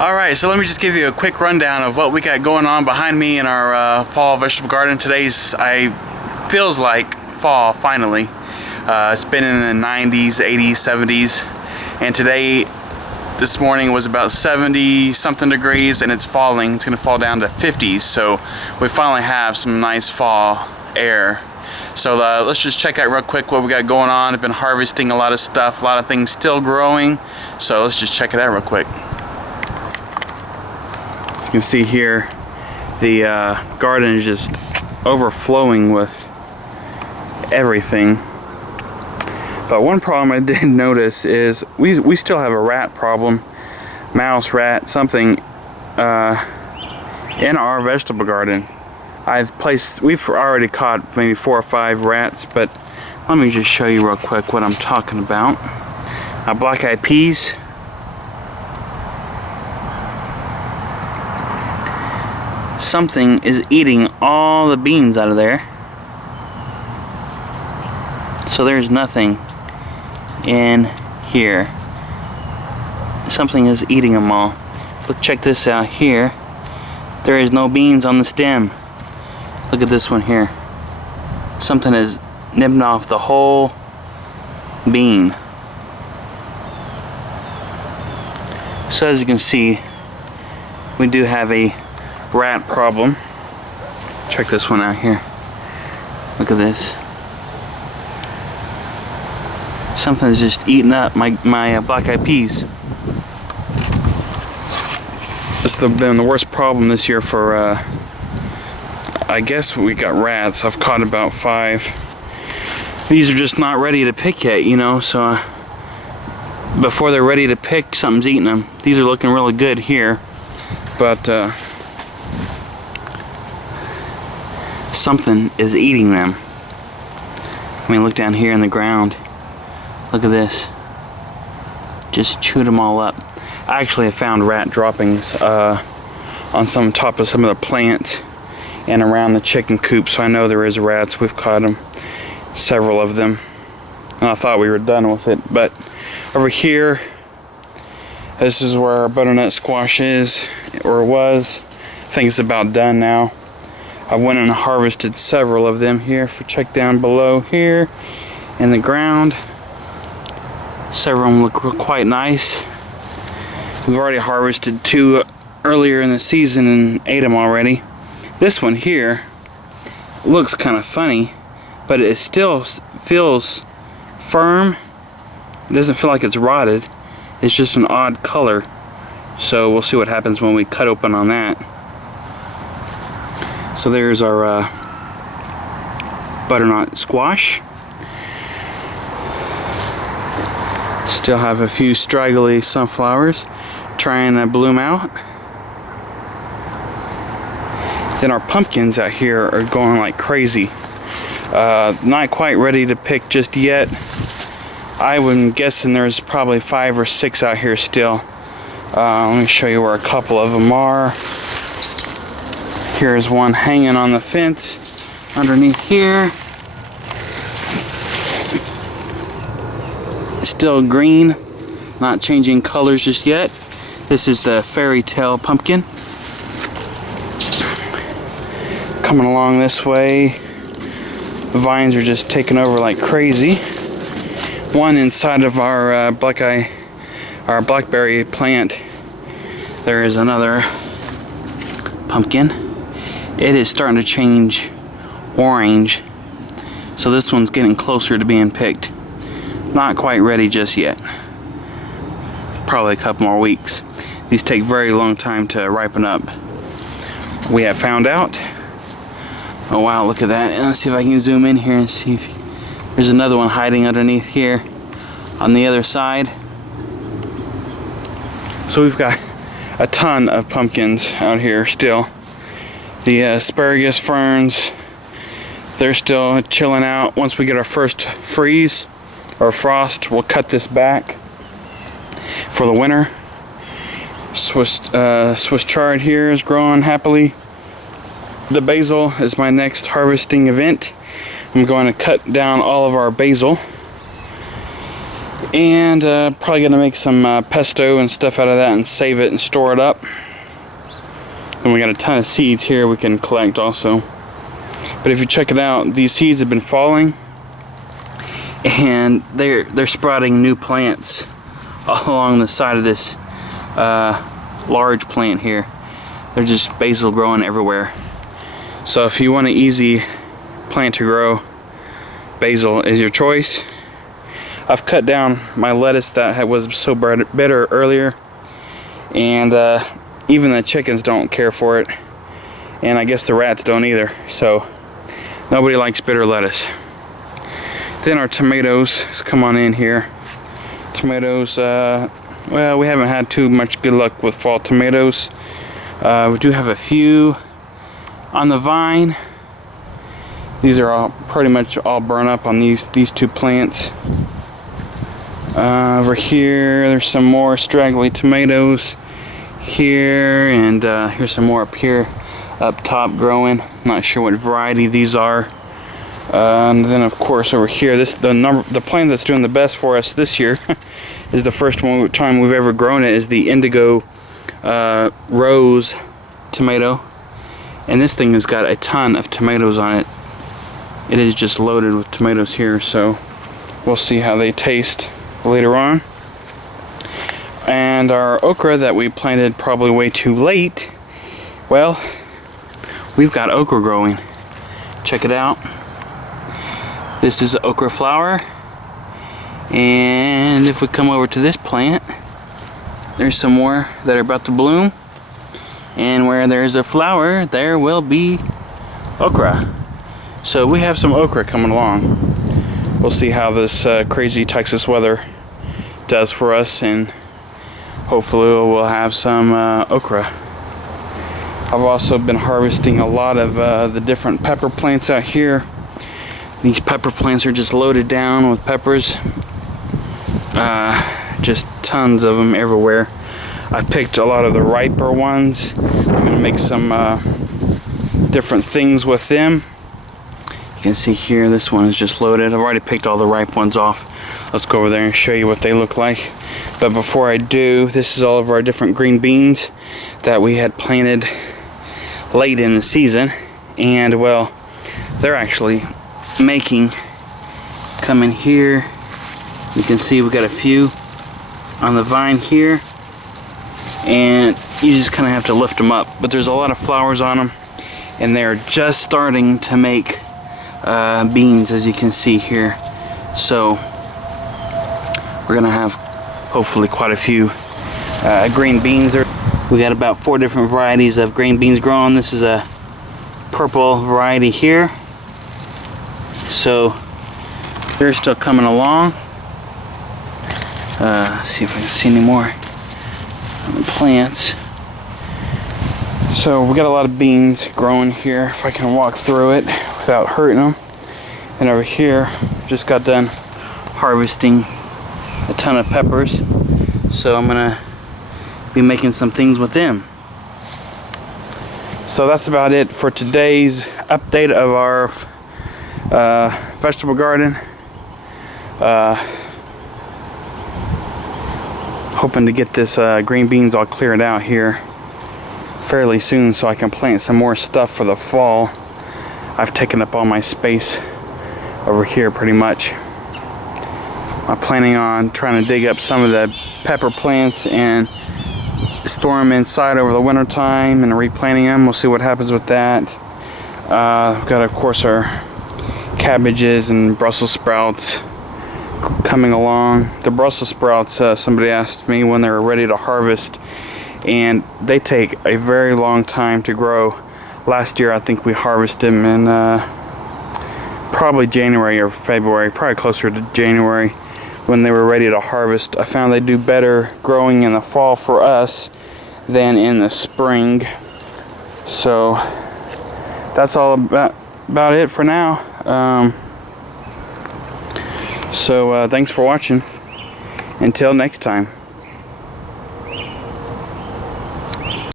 Alright, so let me just give you a quick rundown of what we got going on behind me in our fall vegetable garden. Feels like fall finally. It's been in the 90s, 80s, 70s, and this morning was about 70 something degrees, and it's falling. It's going to fall down to 50s, so we finally have some nice fall air. So let's just check out real quick what we got going on. I've been harvesting a lot of stuff, a lot of things still growing, so let's just check it out real quick. You can see here the garden is just overflowing with everything. But one problem I did notice is we still have a rat problem, mouse, rat, something in our vegetable garden. We've already caught maybe 4 or 5 rats, but let me just show you real quick what I'm talking about. Black-eyed peas. Something is eating all the beans out of there. So there's nothing in here. Something is eating them all. Look, check this out here. There is no beans on the stem. Look at this one here. Something is nibbling off the whole bean. So as you can see, we do have a rat problem. Check this one out here. Look at this. Something's just eating up my black-eyed peas. This has been the worst problem this year for I guess we got rats. I've caught about 5. These are just not ready to pick yet, you know, so before they're ready to pick, something's eating them. These are looking really good here, but something is eating them. I mean, look down here in the ground. Look at this. Just chewed them all up. I actually have found rat droppings on top of some of the plants and around the chicken coop, so I know there is rats. We've caught them, several of them, and I thought we were done with it. But over here, this is where our butternut squash is, or was. I think it's about done now. I went and harvested several of them here. Check down below here in the ground. Several of them look quite nice. We've already harvested 2 earlier in the season and ate them already. This one here looks kind of funny, but it still feels firm. It doesn't feel like it's rotted. It's just an odd color. So we'll see what happens when we cut open on that. So there's our butternut squash. Still have a few straggly sunflowers trying to bloom out. Then our pumpkins out here are going like crazy. Not quite ready to pick just yet. I'm guessing there's probably 5 or 6 out here still. Let me show you where a couple of them are. Here's one hanging on the fence underneath here. Still green, not changing colors just yet. This is the fairy tale pumpkin. Coming along this way, the vines are just taking over like crazy. One inside of our blackberry plant, there is another pumpkin. It is starting to change orange, so this one's getting closer to being picked. Not quite ready just yet. Probably a couple more weeks. These take very long time to ripen up. We have found out. Oh wow, look at that. And let's see if I can zoom in here and see if there's another one hiding underneath here on the other side. So we've got a ton of pumpkins out here still. The asparagus ferns, they're still chilling out. Once we get our first freeze or frost, we'll cut this back for the winter. Swiss chard here is growing happily. The basil is my next harvesting event. I'm going to cut down all of our basil. And probably gonna make some pesto and stuff out of that and save it and store it up. And we got a ton of seeds here we can collect also. But if you check it out, these seeds have been falling and they're sprouting new plants all along the side of this large plant here. They're just basil growing everywhere. So if you want an easy plant to grow, basil is your choice. I've cut down my lettuce that was so bitter earlier, and even the chickens don't care for it, and I guess the rats don't either, so nobody likes bitter lettuce. Then our tomatoes, let's come on in here. Tomatoes, well, we haven't had too much good luck with fall tomatoes. We do have a few on the vine. These are all pretty much all burnt up on these two plants. Over here, there's some more straggly tomatoes here, and here's some more up here, up top growing. Not sure what variety these are. And then, of course, over here, the plant that's doing the best for us this year is the first time we've ever grown it. Is the indigo rose tomato, and this thing has got a ton of tomatoes on it. It is just loaded with tomatoes here, so we'll see how they taste later on. And our okra that we planted probably way too late, well, we've got okra growing. Check it out. This is okra flower, and if we come over to this plant, there's some more that are about to bloom, and where there's a flower there will be okra. So we have some okra coming along. We'll see how this crazy Texas weather does for us, and hopefully we'll have some okra. I've also been harvesting a lot of the different pepper plants out here. These pepper plants are just loaded down with peppers. Just tons of them everywhere. I picked a lot of the riper ones. I'm going to make some different things with them. You can see here, this one is just loaded. I've already picked all the ripe ones off. Let's go over there and show you what they look like. But before I do, this is all of our different green beans that we had planted late in the season. And well, they're actually making, come in here. You can see we got a few on the vine here. And you just kind of have to lift them up. But there's a lot of flowers on them. And they're just starting to make beans, as you can see here. So we're gonna have hopefully quite a few green beans. We got about 4 different varieties of green beans growing. This is a purple variety here, so they're still coming along. See if I can see any more on the plants. So we got a lot of beans growing here, if I can walk through it without hurting them. And over here, just got done harvesting a ton of peppers, so I'm gonna be making some things with them. So that's about it for today's update of our vegetable garden. Hoping to get this green beans all cleared out here fairly soon so I can plant some more stuff for the fall. I've taken up all my space over here pretty much. I'm planning on trying to dig up some of the pepper plants and store them inside over the winter time and replanting them. We'll see what happens with that. We've got, of course, our cabbages and Brussels sprouts coming along. The Brussels sprouts, somebody asked me when they were ready to harvest, and they take a very long time to grow. Last year I think we harvested them in probably January or February, probably closer to January, when they were ready to harvest. I found they do better growing in the fall for us than in the spring. So that's all about it for now. So thanks for watching. Until next time.